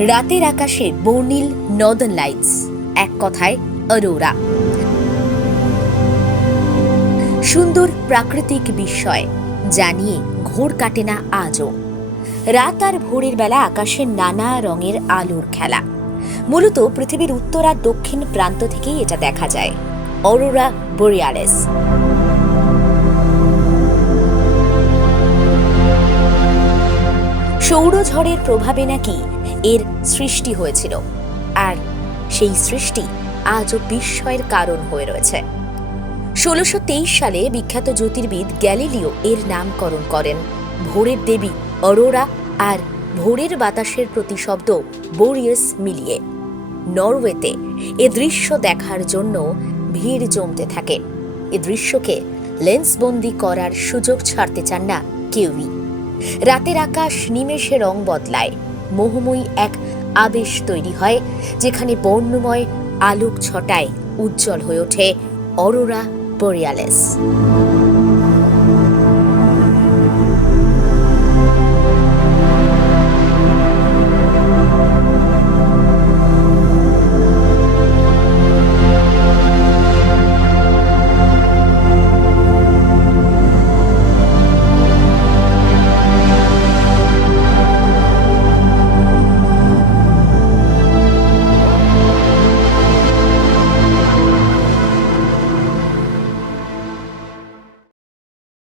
রাতের আকাশে বর্ণিল নর্দার্ন লাইটস এক কথায় অরোরা। সুন্দর প্রাকৃতিক বিস্ময় জানিয়ে ঘোর কাটে না আজও। রাত আর ভোরের বেলা আকাশে নানা রঙের আলোর খেলা। মূলত পৃথিবীর উত্তর আর দক্ষিণ প্রান্ত থেকেই এটা দেখা যায়, অরোরা বোরিয়ালেস সৌরঝড়ের প্রভাবে নাকি এর সৃষ্টি হয়েছিল। আর সেই সৃষ্টি আজও বিস্ময়ের কারণ হয়ে রয়েছে। ষোলোশো সালে বিখ্যাত জ্যোতির্বিদ গ্যালিলিও এর নামকরণ করেন। ভোরের দেবী অরোরা আর ভোরের বাতাসের প্রতিশব্দ বোরিয়াস মিলিয়ে। নরওয়েতে এ দৃশ্য দেখার জন্য ভিড় জমতে থাকে। এ দৃশ্যকে লেন্সবন্দি করার সুযোগ ছাড়তে চান না কেউই। রাতের আকাশ নিমেষে রং বদলায়। মোহময়ী এক আবেশ তৈরি হয় যেখানে বর্ণময় আলোক ছটায় উজ্জ্বল হয়ে ওঠে অরোরা বোরিয়ালেস।